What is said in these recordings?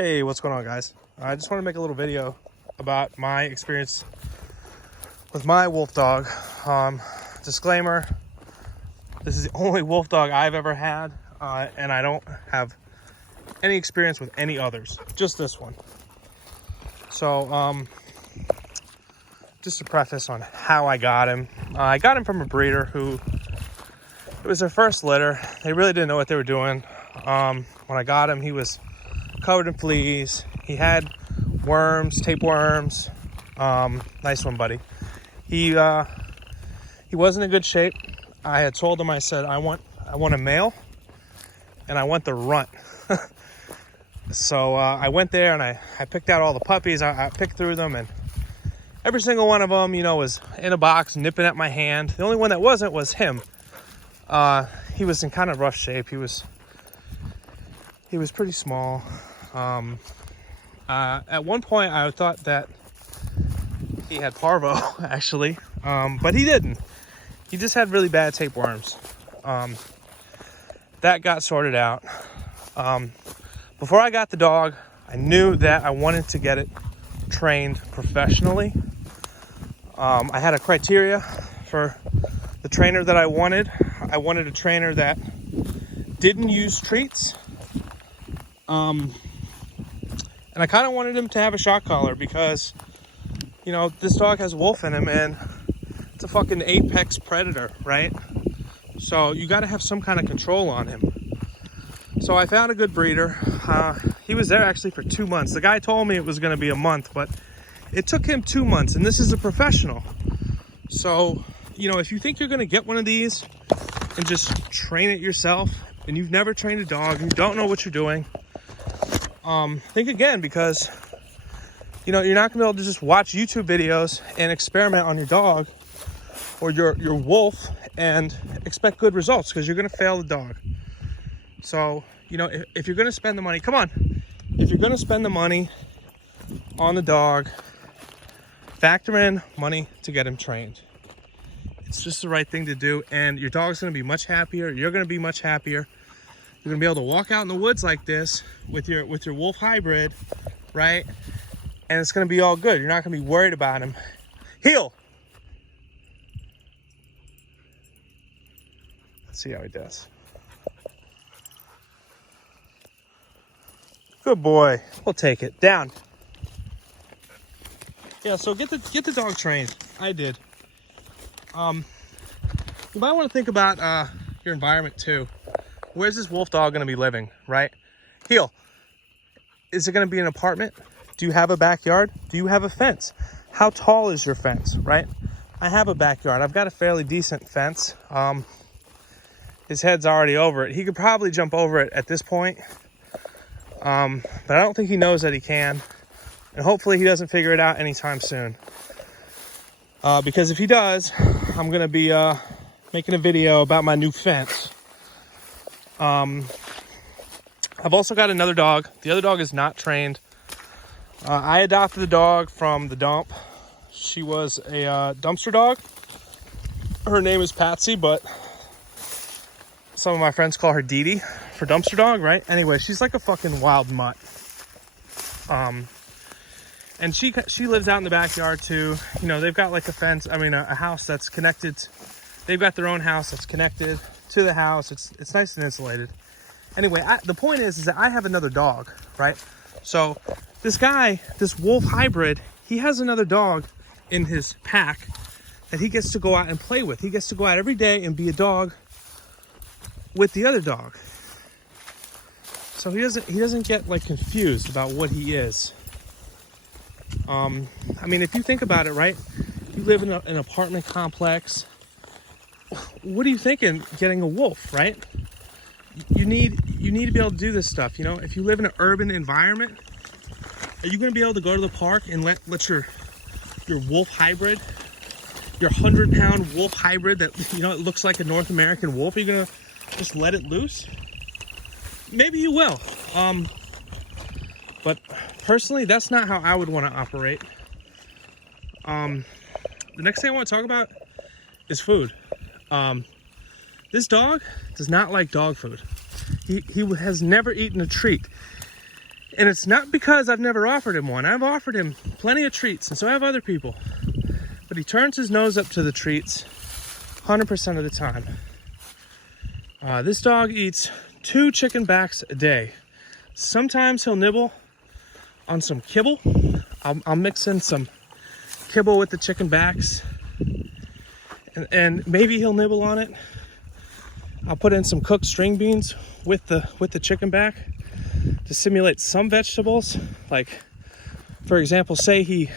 Hey, what's going on, guys? I just want to make a little video about my experience with my wolf dog. Disclaimer, this is the only wolf dog I've ever had, and I don't have any experience with any others, just this one. So, just to preface on how I got him. I got him from a breeder who, it was their first litter. They really didn't know what they were doing. When I got him, he was covered in fleas. He had worms, tapeworms. Nice one, buddy. He wasn't in good shape. I had told him, I said, I want a male, and I want the runt. So I went there and I picked out all the puppies. I picked through them, and every single one of them, was in a box, nipping at my hand. The only one that wasn't was him. He was in kind of rough shape. He was pretty small. At one point I thought that he had parvo, actually, but he didn't. He just had really bad tapeworms. That got sorted out. Before I got the dog, I knew that I wanted to get it trained professionally. I had a criteria for the trainer that I wanted. I wanted a trainer that didn't use treats. And I kind of wanted him to have a shock collar because, this dog has wolf in him, and it's a fucking apex predator, right? So you got to have some kind of control on him. So I found a good breeder. He was there actually for 2 months. The guy told me it was going to be a month, but it took him 2 months, and this is a professional. So, if you think you're going to get one of these and just train it yourself, and you've never trained a dog, and you don't know what you're doing, think again, because you're not gonna be able to just watch YouTube videos and experiment on your dog or your wolf and expect good results, because you're gonna fail the dog. So if you're gonna spend the money, if you're gonna spend the money on the dog, factor in money to get him trained. It's just the right thing to do, and your dog's gonna be much happier. You're gonna be much happier. You're gonna be able to walk out in the woods like this with your wolf hybrid, right? And it's gonna be all good. You're not gonna be worried about him. Heel. Let's see how he does. Good boy. We'll take it. Down. Yeah. So get the dog trained. I did. You might want to think about your environment too. Where's this wolf dog going to be living, right? Heel. Is it going to be an apartment? Do you have a backyard? Do you have a fence? How tall is your fence, right? I have a backyard. I've got a fairly decent fence. His head's already over it. He could probably jump over it at this point. But I don't think he knows that he can. And hopefully he doesn't figure it out anytime soon. Because if he does, I'm going to be making a video about my new fence. I've also got another dog. The other dog is not trained. I adopted the dog from the dump. She was a dumpster dog. Her name is Patsy, but some of my friends call her Dee Dee for dumpster dog, right? Anyway, she's like a fucking wild mutt. And she lives out in the backyard too. They've got like a fence. A house that's connected. They've got their own house that's connected to the house. It's nice and insulated. Anyway, the point is that I have another dog, right? So this wolf hybrid, he has another dog in his pack that he gets to go out and play with. He gets to go out every day and be a dog with the other dog. So he doesn't get like confused about what he is. If you think about it, right? You live in an apartment complex. What are you thinking getting a wolf, right? You need to be able to do this stuff. If you live in an urban environment, are you going to be able to go to the park and let your wolf hybrid, your 100-pound wolf hybrid that it looks like a North American wolf, are you going to just let it loose? Maybe you will. But personally, that's not how I would want to operate. The next thing I want to talk about is food. This dog does not like dog food. He has never eaten a treat. And it's not because I've never offered him one. I've offered him plenty of treats, and so have other people. But he turns his nose up to the treats 100% of the time. This dog eats 2 chicken backs a day. Sometimes he'll nibble on some kibble. I'll mix in some kibble with the chicken backs, and maybe he'll nibble on it. I'll put in some cooked string beans with the chicken back to simulate some vegetables. Like, for example, say he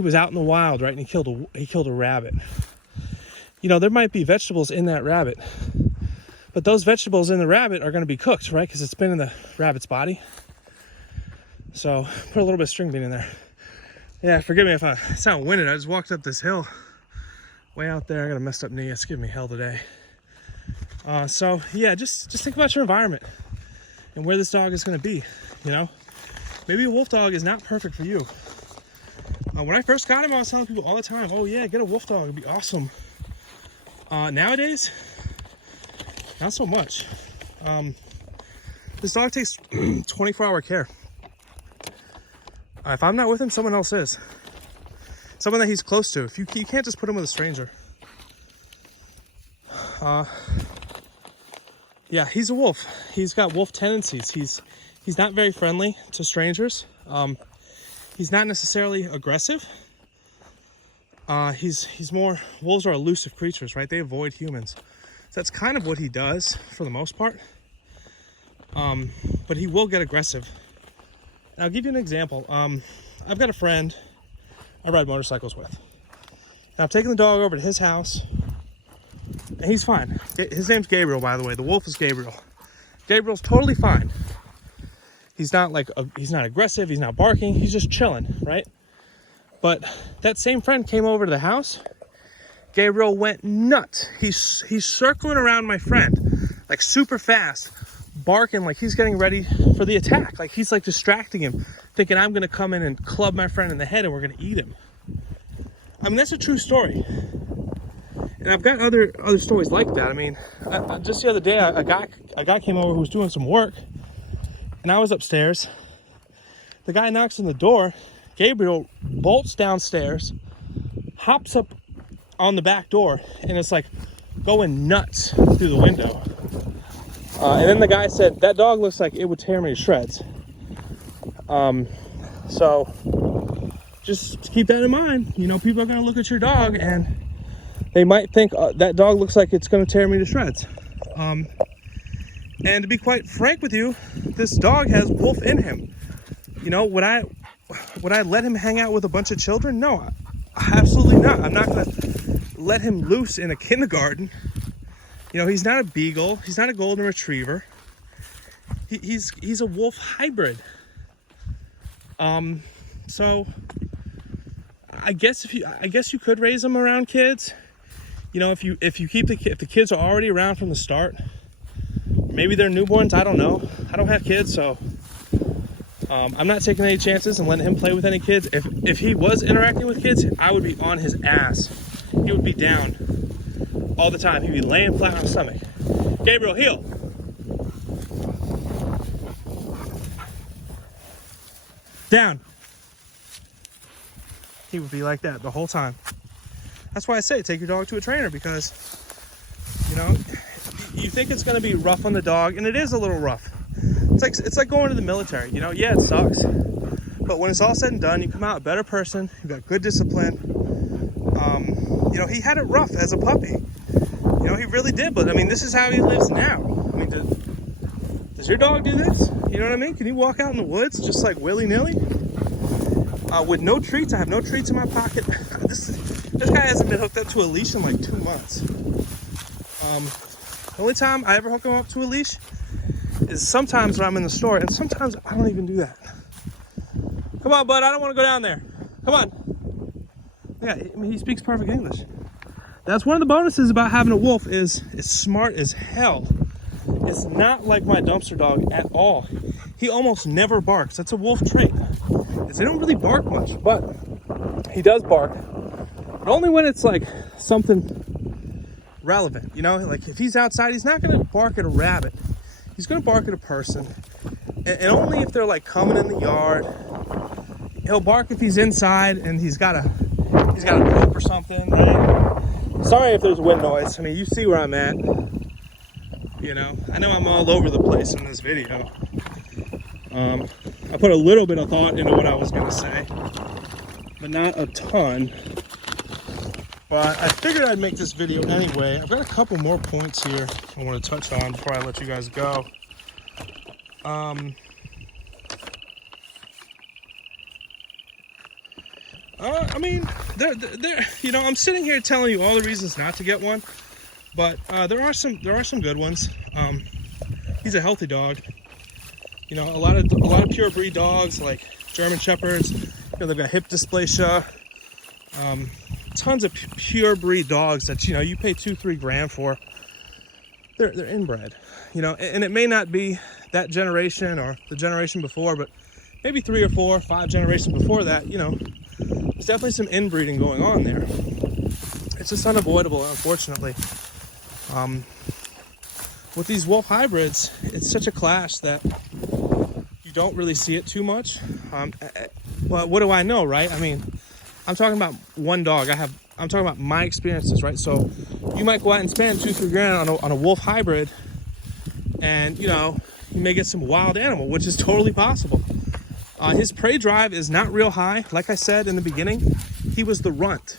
was out in the wild, right, and he killed a rabbit. You know, there might be vegetables in that rabbit, but those vegetables in the rabbit are going to be cooked, right, because it's been in the rabbit's body. So put a little bit of string bean in there. Yeah, forgive me if I sound winded. I just walked up this hill way out there. I got a messed up knee. It's giving me hell today. So yeah, just think about your environment and where this dog is going to be. You know, maybe a wolf dog is not perfect for you. When I first got him, I was telling people all the time, "Oh yeah, get a wolf dog. It'd be awesome." Nowadays, not so much. This dog takes 24-hour care. If I'm not with him, someone else is. Someone that he's close to. You can't just put him with a stranger. Yeah, he's a wolf. He's got wolf tendencies. He's not very friendly to strangers. He's not necessarily aggressive. He's more, wolves are elusive creatures, right? They avoid humans. So that's kind of what he does for the most part. But he will get aggressive. I'll give you an example. I've got a friend I ride motorcycles with. Now, I've taken the dog over to his house, and he's fine. His name's Gabriel, by the way. The wolf is Gabriel. Gabriel's totally fine. He's not aggressive. He's not barking. He's just chilling, right? But that same friend came over to the house. Gabriel went nuts. He's circling around my friend, like super fast, barking like he's getting ready for the attack. Like he's like distracting him, thinking I'm gonna come in and club my friend in the head and we're gonna eat him. I mean, that's a true story. And I've got other stories like that. I mean, just the other day, a guy came over who was doing some work, and I was upstairs. The guy knocks on the door. Gabriel bolts downstairs, hops up on the back door, and it's like going nuts through the window. And then the guy said, "That dog looks like it would tear me to shreds." So just keep that in mind. You know, people are going to look at your dog and they might think, that dog looks like it's going to tear me to shreds. And to be quite frank with you, this dog has wolf in him. You know, would I let him hang out with a bunch of children? No, absolutely not. I'm not going to let him loose in a kindergarten. You know, he's not a beagle. He's not a golden retriever. He's a wolf hybrid. So I guess you could raise him around kids. You know, if the kids are already around from the start, maybe they're newborns. I don't know. I don't have kids, so I'm not taking any chances and letting him play with any kids. If he was interacting with kids, I would be on his ass. He would be down all the time. He'd be laying flat on his stomach. Gabriel, heel. Down. He would be like that the whole time. That's why I say take your dog to a trainer, because, you know, you think it's going to be rough on the dog, and it is a little rough. It's like going to the military. You know, yeah, it sucks, but when it's all said and done, you come out a better person. You've got good discipline. You know, he had it rough as a puppy. You know, he really did. But I mean, this is how he lives now. I mean, does your dog do this? You know what I mean? Can you walk out in the woods just like willy-nilly? With no treats. I have no treats in my pocket. This guy hasn't been hooked up to a leash in like 2 months. The only time I ever hook him up to a leash is sometimes when I'm in the store, and sometimes I don't even do that. Come on, bud. I don't want to go down there. Come on. Yeah, I mean, he speaks perfect English. That's one of the bonuses about having a wolf, is it's smart as hell. It's not like my dumpster dog at all. He almost never barks. That's a wolf trait. They don't really bark much, but he does bark. But only when it's like something relevant, you know? Like if he's outside, he's not gonna bark at a rabbit. He's gonna bark at a person. and only if they're like coming in the yard. He'll bark if he's inside and he's got a poop or something. And sorry if there's wind noise. I mean, you see where I'm at. You know I'm all over the place in this video. I put a little bit of thought into what I was gonna say, but not a ton. But I figured I'd make this video anyway. I've got a couple more points here I want to touch on before I let you guys go. I mean, they're I'm sitting here telling you all the reasons not to get one, but there are some good ones. He's a healthy dog. You know, a lot of pure breed dogs like German Shepherds, they've got hip dysplasia. Tons of pure breed dogs that you pay $2-3 grand for. They're inbred, and it may not be that generation or the generation before, but maybe 3 or 4 or 5 generations before that. There's definitely some inbreeding going on there. It's just unavoidable, unfortunately. With these wolf hybrids, it's such a clash that you don't really see it too much. Well, what do I know, right? I mean, I'm talking about one dog. I'm talking about my experiences, right? So you might go out and spend $2-3 grand on a wolf hybrid, and you may get some wild animal, which is totally possible. His prey drive is not real high. Like I said in the beginning, he was the runt.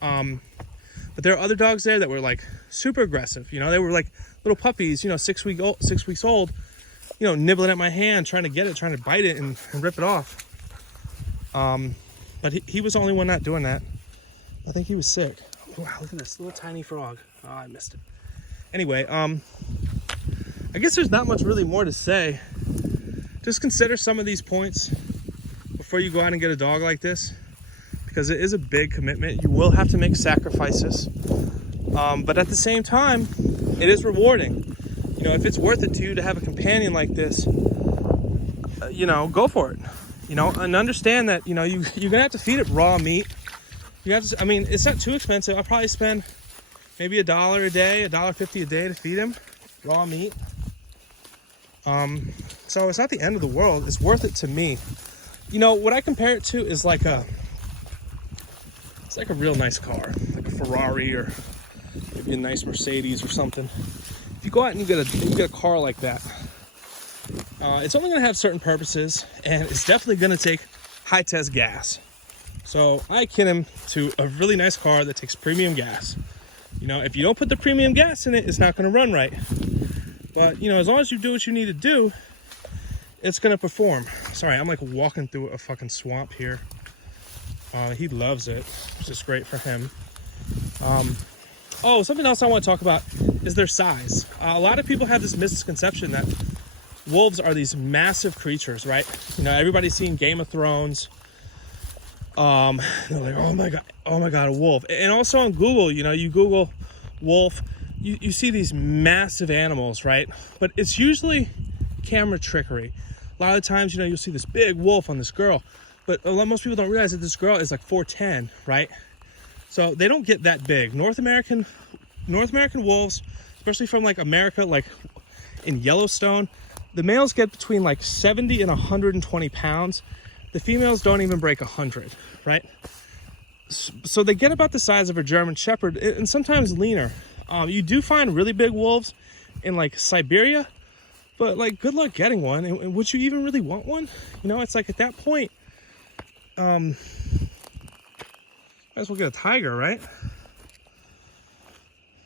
But there are other dogs there that were like super aggressive. They were like little puppies, 6 weeks old, nibbling at my hand, trying to bite it and rip it off. But he was the only one not doing that. I think he was sick. Wow, look at this little tiny frog. Oh, I missed it. Anyway, I guess there's not much really more to say. Just consider some of these points before you go out and get a dog like this, because it is a big commitment. You will have to make sacrifices. But at the same time, it is rewarding. If it's worth it to you to have a companion like this, go for it. And understand that, you're gonna have to feed it raw meat. It's not too expensive. I probably spend maybe $1 a day, $1.50 a day to feed him raw meat. So it's not the end of the world. It's worth it to me. What I compare it to is like a real nice car, like a Ferrari or maybe a nice Mercedes or something. If you go out and you get a car like that, it's only going to have certain purposes, and it's definitely going to take high test gas. So I akin him to a really nice car that takes premium gas. If you don't put the premium gas in it, it's not going to run right. But as long as you do what you need to do, it's going to perform. Sorry, I'm like walking through a fucking swamp here. He loves it, which is great for him. Something else I want to talk about is their size. A lot of people have this misconception that wolves are these massive creatures, right? Everybody's seen Game of Thrones. They're like, oh my god, a wolf. And also on Google, you Google wolf, you see these massive animals, right? But it's usually camera trickery. A lot of times, you'll see this big wolf on this girl, but most people don't realize that this girl is like 4'10", right? So they don't get that big. North American wolves, especially from like America, like in Yellowstone, the males get between like 70 and 120 pounds. The females don't even break 100, right? So they get about the size of a German Shepherd, and sometimes leaner. You do find really big wolves in like Siberia, but like good luck getting one. And would you even really want one? It's like at that point, might as well get a tiger, right?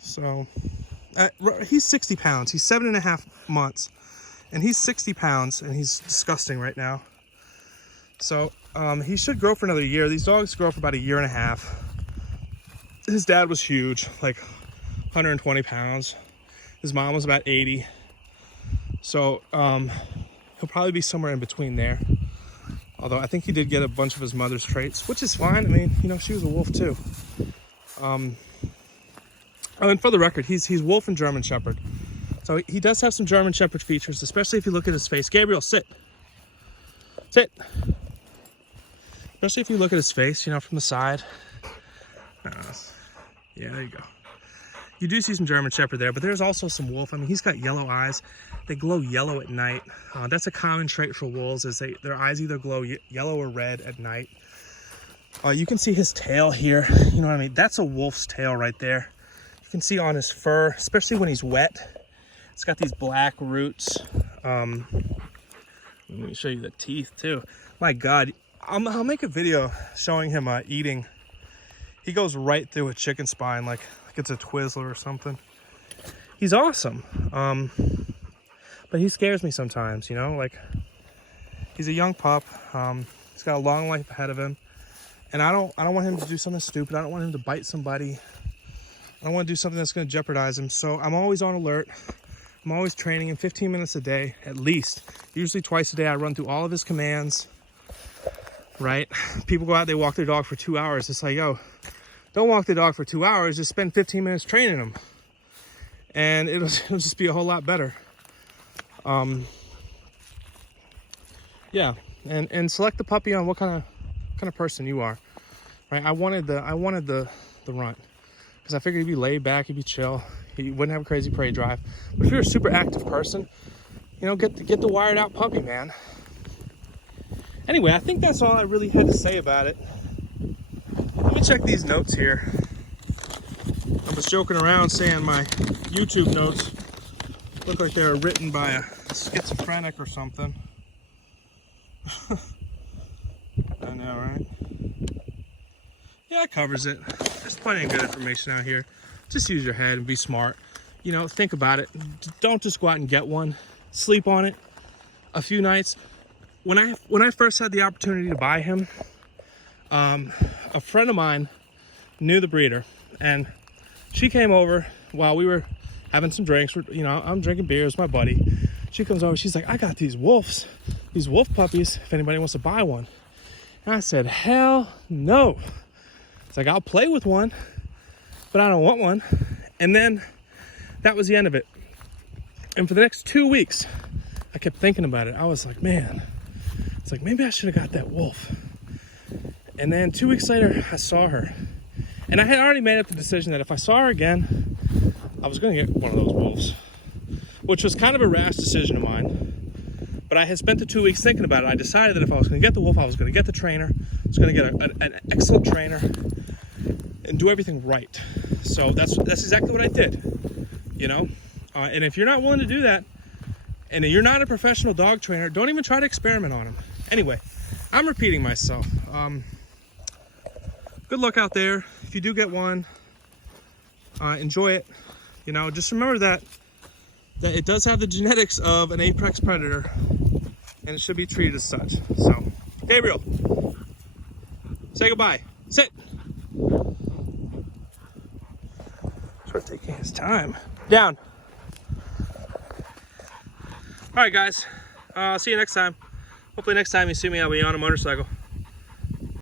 So he's 60 pounds. He's 7.5 months, and he's 60 pounds, and he's disgusting right now. So he should grow for another year. These dogs grow for about 1.5 years. His dad was huge, like 120 pounds. His mom was about 80. So he'll probably be somewhere in between there. Although I think he did get a bunch of his mother's traits, which is fine. I mean, she was a wolf too. And for the record, he's wolf and German Shepherd. So he does have some German Shepherd features, especially if you look at his face. Gabriel, sit. Sit. Especially if you look at his face, from the side. Yeah, there you go. You do see some German Shepherd there, but there's also some wolf. I mean, he's got yellow eyes. They glow yellow at night. That's a common trait for wolves, is their eyes either glow yellow or red at night. You can see his tail here. You know what I mean? That's a wolf's tail right there. You can see on his fur, especially when he's wet. It's got these black roots. Let me show you the teeth too. My God, I'll make a video showing him eating. He goes right through a chicken spine like it's a Twizzler or something. He's awesome. But he scares me sometimes, you know, like he's a young pup. He's got a long life ahead of him. And I don't want him to do something stupid. I don't want him to bite somebody. I don't want to do something that's going to jeopardize him. So I'm always on alert. I'm always training him 15 minutes a day, at least. Usually twice a day, I run through all of his commands, right? People go out, they walk their dog for 2 hours. It's like, yo, don't walk the dog for 2 hours. Just spend 15 minutes training him. And it'll just be a whole lot better. Yeah, and select the puppy on what kind of person you are, right? I wanted the runt because I figured he'd be laid back, he'd be chill, he wouldn't have a crazy prey drive. But if you're a super active person, you know, get the wired out puppy, man. Anyway, I think that's all I really had to say about it. Let me check these notes here. I was joking around saying my YouTube notes look like they were written by a schizophrenic or something. I know, right? Yeah, it covers it. There's plenty of good information out here. Just use your head and be smart. You know, think about it. Don't just go out and get one. Sleep on it a few nights. When I first had the opportunity to buy him, a friend of mine knew the breeder, and she came over while we were having some drinks. You know, I'm drinking beers with my buddy. She comes over, she's like, I got these wolf puppies, if anybody wants to buy one. And I said, hell no. It's like, I'll play with one, but I don't want one. And then that was the end of it. And for the next 2 weeks, I kept thinking about it. I was like, man, it's like, maybe I should have got that wolf. And then 2 weeks later, I saw her. And I had already made up the decision that if I saw her again, I was going to get one of those wolves, which was kind of a rash decision of mine. But I had spent the 2 weeks thinking about it. I decided that if I was going to get the wolf, I was going to get the trainer. I was going to get an excellent trainer and do everything right. So that's exactly what I did, you know. And if you're not willing to do that, and you're not a professional dog trainer, don't even try to experiment on them. Anyway, I'm repeating myself. Good luck out there. If you do get one, enjoy it. You know, just remember that it does have the genetics of an apex predator, and it should be treated as such. So, Gabriel, say goodbye. Sit. Sort of taking his time. Down. All right, guys. See you next time. Hopefully next time you see me, I'll be on a motorcycle.